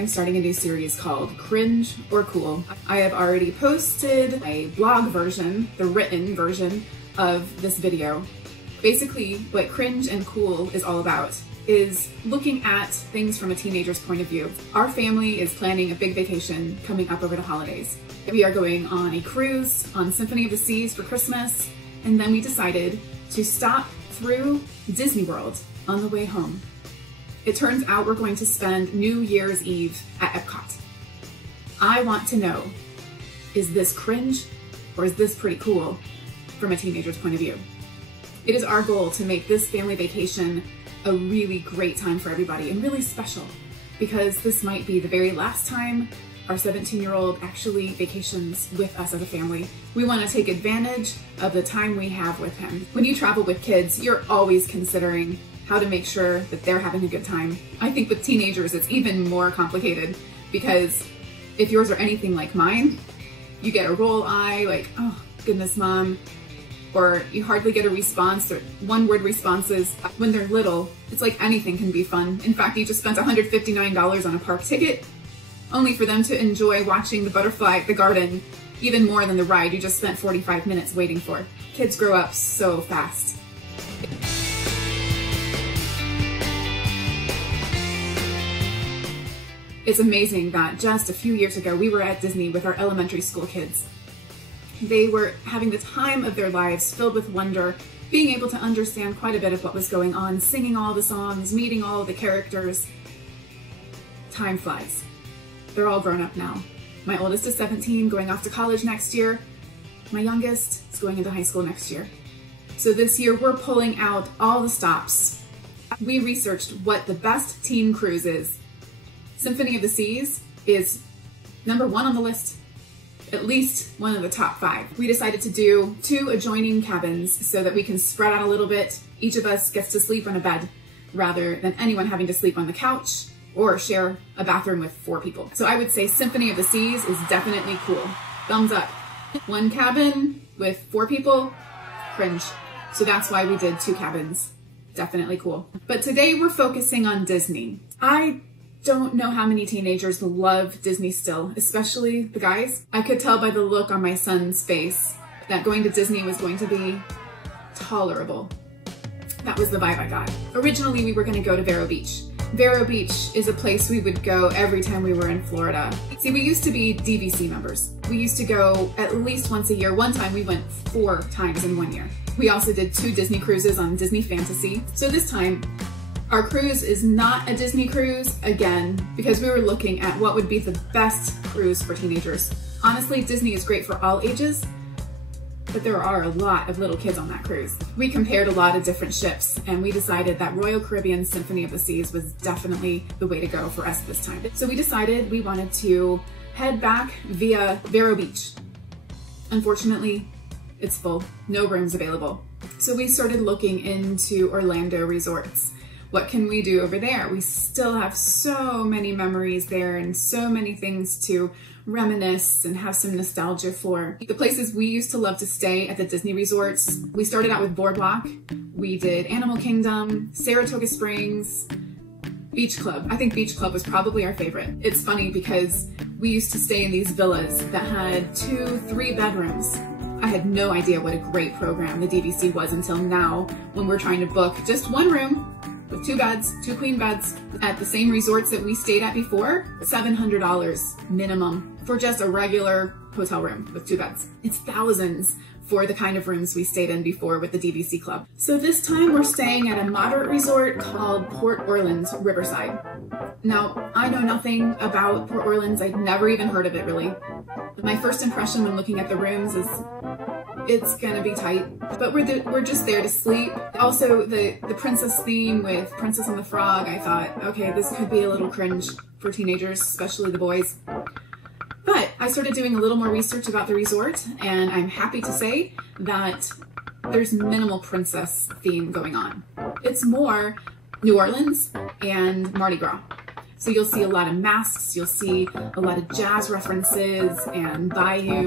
am starting a new series called Cringe or Cool. I have already posted a blog version, the written version of this video. Basically, what Cringe and Cool is all about is looking at things from a teenager's point of view. Our family is planning a big vacation coming up over the holidays. We are going on a cruise on Symphony of the Seas for Christmas, and then we decided to stop through Disney World on the way home. It turns out we're going to spend New Year's Eve at Epcot. I want to know, is this cringe or is this pretty cool from a teenager's point of view? It is our goal to make this family vacation a really great time for everybody and really special, because this might be the very last time our 17-year-old actually vacations with us as a family. We want to take advantage of the time we have with him. When you travel with kids, you're always considering how to make sure that they're having a good time. I think with teenagers, it's even more complicated, because if yours are anything like mine, you get a roll eye, like, oh goodness, mom, or you hardly get a response, or one-word responses. When they're little, it's like anything can be fun. In fact, you just spent $159 on a park ticket, only for them to enjoy watching the butterfly at the garden even more than the ride you just spent 45 minutes waiting for. Kids grow up so fast. It's amazing that just a few years ago, we were at Disney with our elementary school kids. They were having the time of their lives, filled with wonder, being able to understand quite a bit of what was going on, singing all the songs, meeting all the characters. Time flies. They're all grown up now. My oldest is 17, going off to college next year. My youngest is going into high school next year. So this year, we're pulling out all the stops. We researched what the best teen cruise is. Symphony of the Seas is #1 on the list, at least one of the top 5. We decided to do 2 adjoining cabins so that we can spread out a little bit. Each of us gets to sleep on a bed rather than anyone having to sleep on the couch or share a bathroom with 4 people. So I would say Symphony of the Seas is definitely cool. Thumbs up. 1 cabin with 4 people, cringe. So that's why we did 2 cabins. Definitely cool. But today we're focusing on Disney. I don't know how many teenagers love Disney still, especially the guys. I could tell by the look on my son's face that going to Disney was going to be tolerable. That was the vibe I got. Originally, we were gonna go to Vero Beach. Vero Beach is a place we would go every time we were in Florida. See, we used to be DVC members. We used to go at least once a year. One time we went 4 times in 1 year. We also did 2 Disney cruises on Disney Fantasy. So this time, our cruise is not a Disney cruise, again, because we were looking at what would be the best cruise for teenagers. Honestly, Disney is great for all ages, but there are a lot of little kids on that cruise. We compared a lot of different ships, and we decided that Royal Caribbean Symphony of the Seas was definitely the way to go for us this time. So we decided we wanted to head back via Vero Beach. Unfortunately, it's full, no rooms available. So we started looking into Orlando resorts. What can we do over there? We still have so many memories there and so many things to reminisce and have some nostalgia for. The places we used to love to stay at the Disney resorts, we started out with Boardwalk. We did Animal Kingdom, Saratoga Springs, Beach Club. I think Beach Club was probably our favorite. It's funny because we used to stay in these villas that had 2-3 bedrooms. I had no idea what a great program the DVC was until now, when we're trying to book just 1 room with 2 beds, 2 queen beds at the same resorts that we stayed at before. $700 minimum for just a regular hotel room with 2 beds. It's thousands for the kind of rooms we stayed in before with the DVC club. So this time we're staying at a moderate resort called Port Orleans Riverside. Now, I know nothing about Port Orleans. I'd never even heard of it, really. My first impression when looking at the rooms is it's gonna be tight, but we're just there to sleep. Also, the princess theme with Princess and the Frog, I thought, okay, this could be a little cringe for teenagers, especially the boys. But I started doing a little more research about the resort, and I'm happy to say that there's minimal princess theme going on. It's more New Orleans and Mardi Gras. So you'll see a lot of masks, you'll see a lot of jazz references and bayou.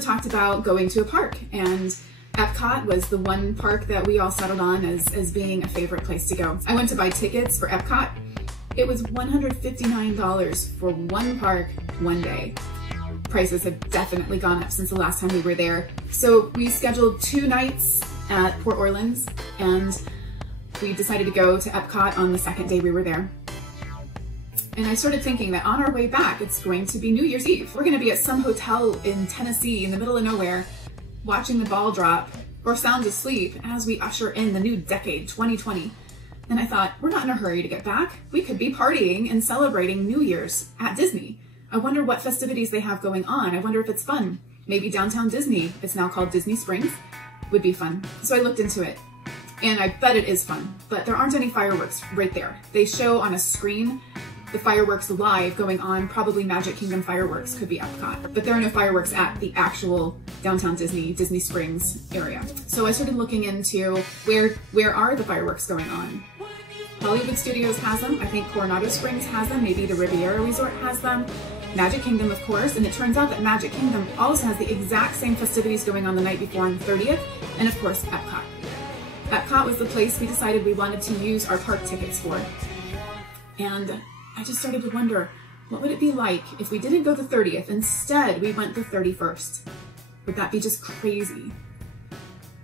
also talked about going to a park, and Epcot was the one park that we all settled on as being a favorite place to go. I went to buy tickets for Epcot. It was $159 for one park, one day. Prices have definitely gone up since the last time we were there. So we scheduled 2 nights at Port Orleans, and we decided to go to Epcot on the second day we were there. And I started thinking that on our way back, it's going to be New Year's Eve. We're gonna be at some hotel in Tennessee in the middle of nowhere, watching the ball drop or sound asleep as we usher in the new decade, 2020. And I thought, we're not in a hurry to get back. We could be partying and celebrating New Year's at Disney. I wonder what festivities they have going on. I wonder if it's fun. Maybe downtown Disney, it's now called Disney Springs, would be fun. So I looked into it, and I bet it is fun, but there aren't any fireworks right there. They show on a screen the fireworks live going on. Probably Magic Kingdom fireworks, could be Epcot, but there are no fireworks at the actual downtown Disney Springs area. So I started looking into where are the fireworks going on. Hollywood Studios has them. I think Coronado Springs has them. Maybe the Riviera Resort has them. Magic Kingdom, of course, and it turns out that Magic Kingdom also has the exact same festivities going on the night before on the 30th, and of course, Epcot. Epcot was the place we decided we wanted to use our park tickets for. And I just started to wonder, what would it be like if we didn't go the 30th, instead we went the 31st? Would that be just crazy?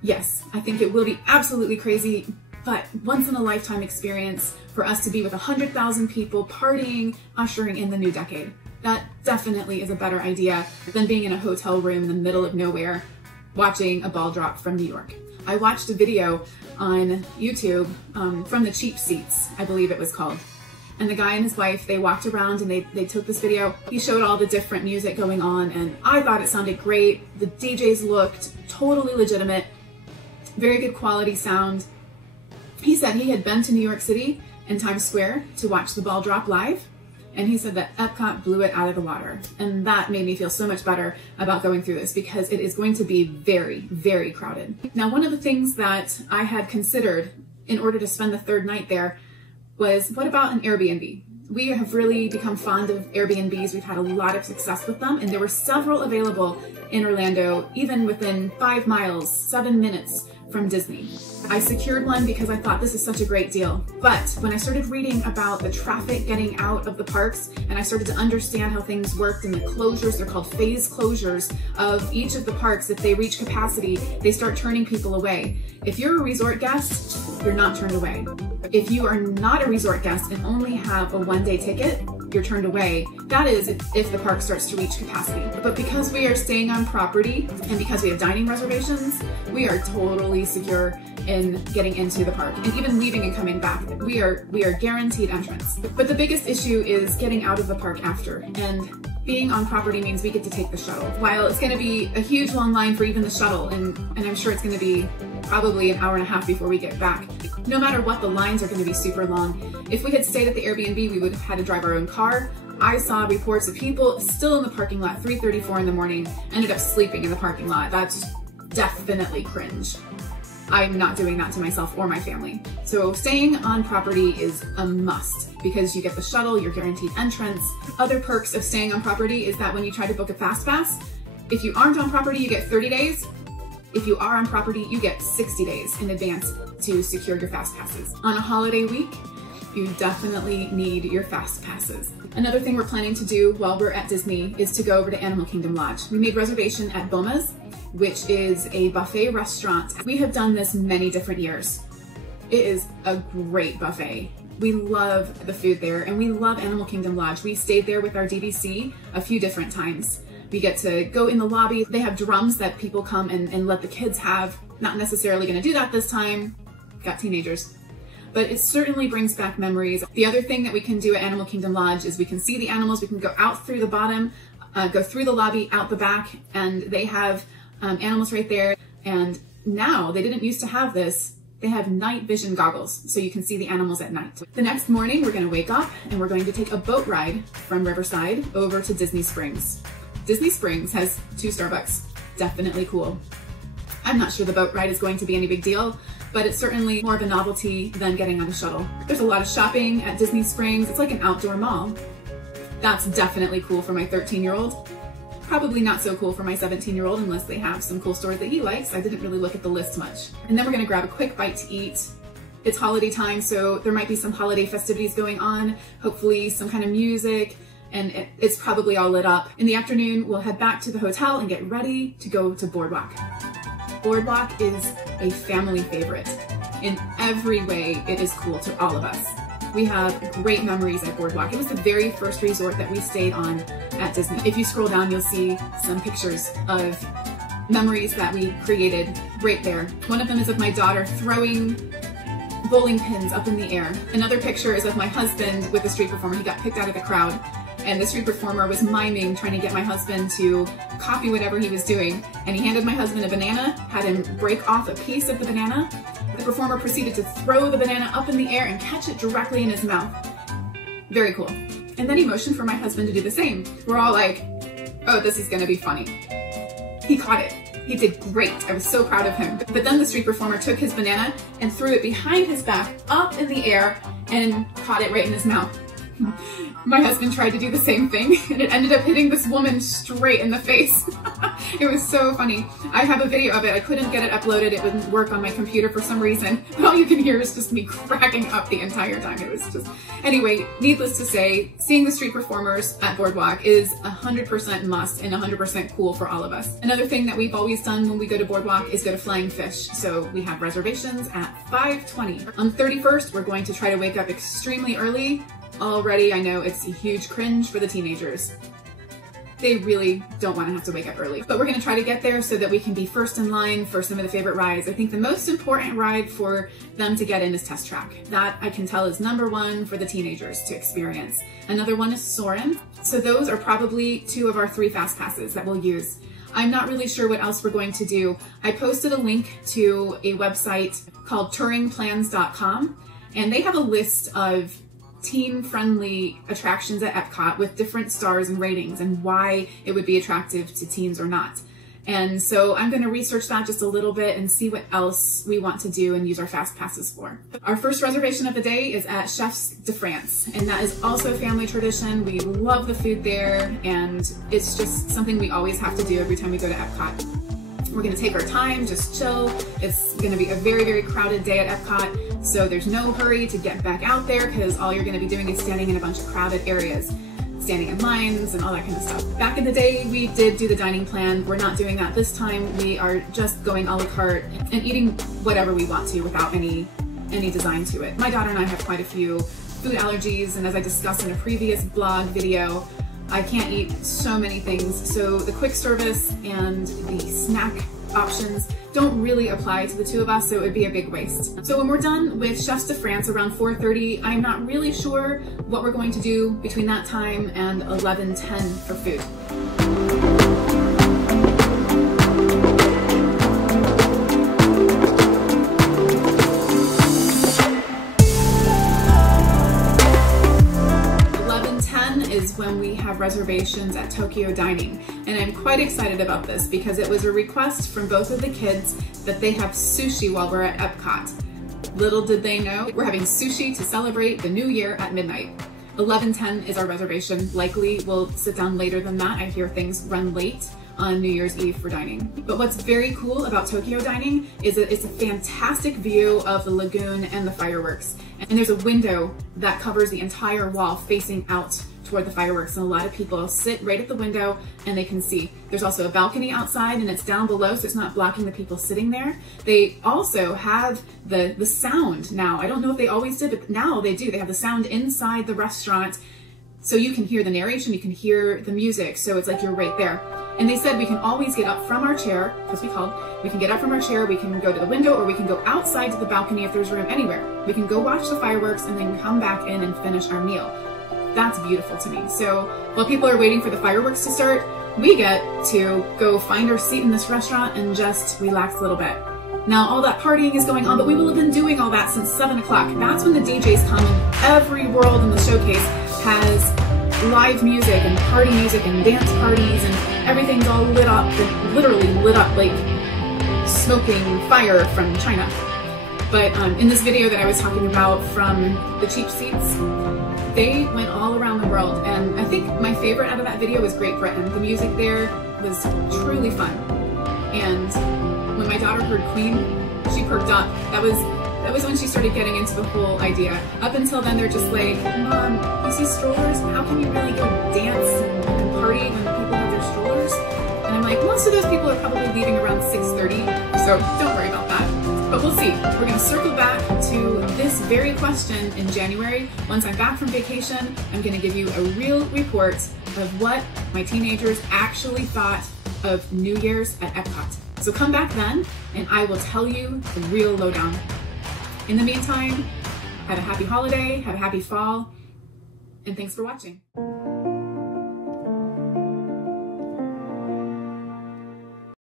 Yes, I think it will be absolutely crazy, but once in a lifetime experience for us to be with 100,000 people partying, ushering in the new decade. That definitely is a better idea than being in a hotel room in the middle of nowhere watching a ball drop from New York. I watched a video on YouTube from the Cheap Seats, I believe it was called. And the guy and his wife, they walked around and they took this video. He showed all the different music going on, and I thought it sounded great. The DJs looked totally legitimate, very good quality sound. He said he had been to New York City and Times Square to watch the ball drop live, and he said that Epcot blew it out of the water. And that made me feel so much better about going through this, because it is going to be very, very crowded. Now, one of the things that I had considered in order to spend the 3rd night there was, what about an Airbnb? We have really become fond of Airbnbs. We've had a lot of success with them, and there were several available in Orlando, even within 5 miles, 7 minutes from Disney. I secured one because I thought this is such a great deal. But when I started reading about the traffic getting out of the parks, and I started to understand how things worked and the closures, they're called phase closures of each of the parks. If they reach capacity, they start turning people away. If you're a resort guest, you're not turned away. If you are not a resort guest and only have a 1-day ticket, you're turned away. That is if the park starts to reach capacity. But because we are staying on property and because we have dining reservations, we are totally secure in getting into the park, and even leaving and coming back. We are guaranteed entrance. But the biggest issue is getting out of the park after, and being on property means we get to take the shuttle. While it's gonna be a huge long line for even the shuttle, and I'm sure it's gonna be probably an hour and a half before we get back. No matter what, the lines are gonna be super long. If we had stayed at the Airbnb, we would have had to drive our own car. I saw reports of people still in the parking lot, 3:34 in the morning, ended up sleeping in the parking lot. That's definitely cringe. I'm not doing that to myself or my family. So staying on property is a must, because you get the shuttle, you're guaranteed entrance. Other perks of staying on property is that when you try to book a fast pass, if you aren't on property, you get 30 days. If you are on property, you get 60 days in advance to secure your fast passes. On a holiday week, you definitely need your fast passes. Another thing we're planning to do while we're at Disney is to go over to Animal Kingdom Lodge. We made reservation at Boma's, which is a buffet restaurant. We have done this many different years. It is a great buffet. We love the food there, and we love Animal Kingdom Lodge. We stayed there with our DVC a few different times. We get to go in the lobby. They have drums that people come and let the kids have. Not necessarily gonna do that this time. Got teenagers. But it certainly brings back memories. The other thing that we can do at Animal Kingdom Lodge is we can see the animals. We can go out through the bottom, go through the lobby, out the back, and they have animals right there. And now, they didn't used to have this, they have night vision goggles, so you can see the animals at night. The next morning, we're gonna wake up and we're going to take a boat ride from Riverside over to Disney Springs. Disney Springs has 2 Starbucks, definitely cool. I'm not sure the boat ride is going to be any big deal, but it's certainly more of a novelty than getting on a shuttle. There's a lot of shopping at Disney Springs. It's like an outdoor mall. That's definitely cool for my 13-year-old. Probably not so cool for my 17-year-old unless they have some cool stores that he likes. I didn't really look at the list much. And then we're gonna grab a quick bite to eat. It's holiday time, so there might be some holiday festivities going on, hopefully some kind of music, and it's probably all lit up. In the afternoon, we'll head back to the hotel and get ready to go to Boardwalk. Boardwalk is a family favorite. In every way, it is cool to all of us. We have great memories at Boardwalk. It was the very first resort that we stayed on at Disney. If you scroll down, you'll see some pictures of memories that we created right there. One of them is of my daughter throwing bowling pins up in the air. Another picture is of my husband with the street performer. He got picked out of the crowd, and the street performer was miming, trying to get my husband to copy whatever he was doing. And he handed my husband a banana, had him break off a piece of the banana. The performer proceeded to throw the banana up in the air and catch it directly in his mouth. Very cool. And then he motioned for my husband to do the same. We're all like, oh, this is gonna be funny. He caught it. He did great. I was so proud of him. But then the street performer took his banana and threw it behind his back up in the air and caught it right in his mouth. My husband tried to do the same thing, and it ended up hitting this woman straight in the face. It was so funny. I have a video of it. I couldn't get it uploaded. It wouldn't work on my computer for some reason. But all you can hear is just me cracking up the entire time. It was just... Anyway, needless to say, seeing the street performers at Boardwalk is 100% must and 100% cool for all of us. Another thing that we've always done when we go to Boardwalk is go to Flying Fish. So we have reservations at 5:20. On 31st, we're going to try to wake up extremely early. Already, I know it's a huge cringe for the teenagers. They really don't want to have to wake up early. But we're going to try to get there so that we can be first in line for some of the favorite rides. I think the most important ride for them to get in is Test Track. That I can tell is #1 for the teenagers to experience. Another one is Soarin'. So those are probably 2 of our 3 fast passes that we'll use. I'm not really sure what else we're going to do. I posted a link to a website called touringplans.com, and they have a list of teen-friendly attractions at Epcot with different stars and ratings and why it would be attractive to teens or not. And so I'm going to research that just a little bit and see what else we want to do and use our fast passes for. Our first reservation of the day is at Chefs de France, and that is also a family tradition. We love the food there, and it's just something we always have to do every time we go to Epcot. We're gonna take our time, just chill. It's gonna be a very, very crowded day at Epcot, so there's no hurry to get back out there because all you're gonna be doing is standing in a bunch of crowded areas, standing in lines and all that kind of stuff. Back in the day, we did do the dining plan. We're not doing that this time. We are just going a la carte and eating whatever we want to without any design to it. My daughter and I have quite a few food allergies, and as I discussed in a previous blog video, I can't eat so many things, so the quick service and the snack options don't really apply to the 2 of us, so it would be a big waste. So when we're done with Chefs de France around 4:30, I'm not really sure what we're going to do between that time and 11:10 for food. 11:10 is when we have reservations at Tokyo Dining, and I'm quite excited about this because it was a request from both of the kids that they have sushi while we're at Epcot. Little did they know, we're having sushi to celebrate the new year at midnight. 11:10 is our reservation. Likely we'll sit down later than that. I hear things run late on New Year's Eve for dining. But what's very cool about Tokyo Dining is that it's a fantastic view of the lagoon and the fireworks. And there's a window that covers the entire wall facing out toward the fireworks, and a lot of people sit right at the window and they can see. There's also a balcony outside, and it's down below, so it's not blocking the people sitting there. They also have the sound now. I don't know if they always did, but now they do. They have the sound inside the restaurant, so you can hear the narration, you can hear the music, so it's like you're right there. And they said we can always get up from our chair, because we can get up from our chair, we can go to the window, or we can go outside to the balcony if there's room anywhere. We can go watch the fireworks and then come back in and finish our meal. That's beautiful to me. So while people are waiting for the fireworks to start, we get to go find our seat in this restaurant and just relax a little bit. Now all that partying is going on, but we will have been doing all that since 7 o'clock. That's when the DJs come, and every world in the showcase has live music and party music and dance parties, and everything's all lit up, literally lit up like smoking fire from China. But in this video that I was talking about from the cheap seats, They went all around the world, and I think my favorite out of that video was Great Britain. The music there was truly fun. And when my daughter heard Queen, she perked up. That was when she started getting into the whole idea. Up until then, they're just like, Mom, you see strollers? How can you really go dance and party when people have their strollers? And I'm like, most of those people are probably leaving around 6:30, so don't worry about that. But we'll see. We're gonna circle back to this very question in January. Once I'm back from vacation, I'm gonna give you a real report of what my teenagers actually thought of New Year's at Epcot. So come back then, and I will tell you the real lowdown. In the meantime, have a happy holiday, have a happy fall, and thanks for watching.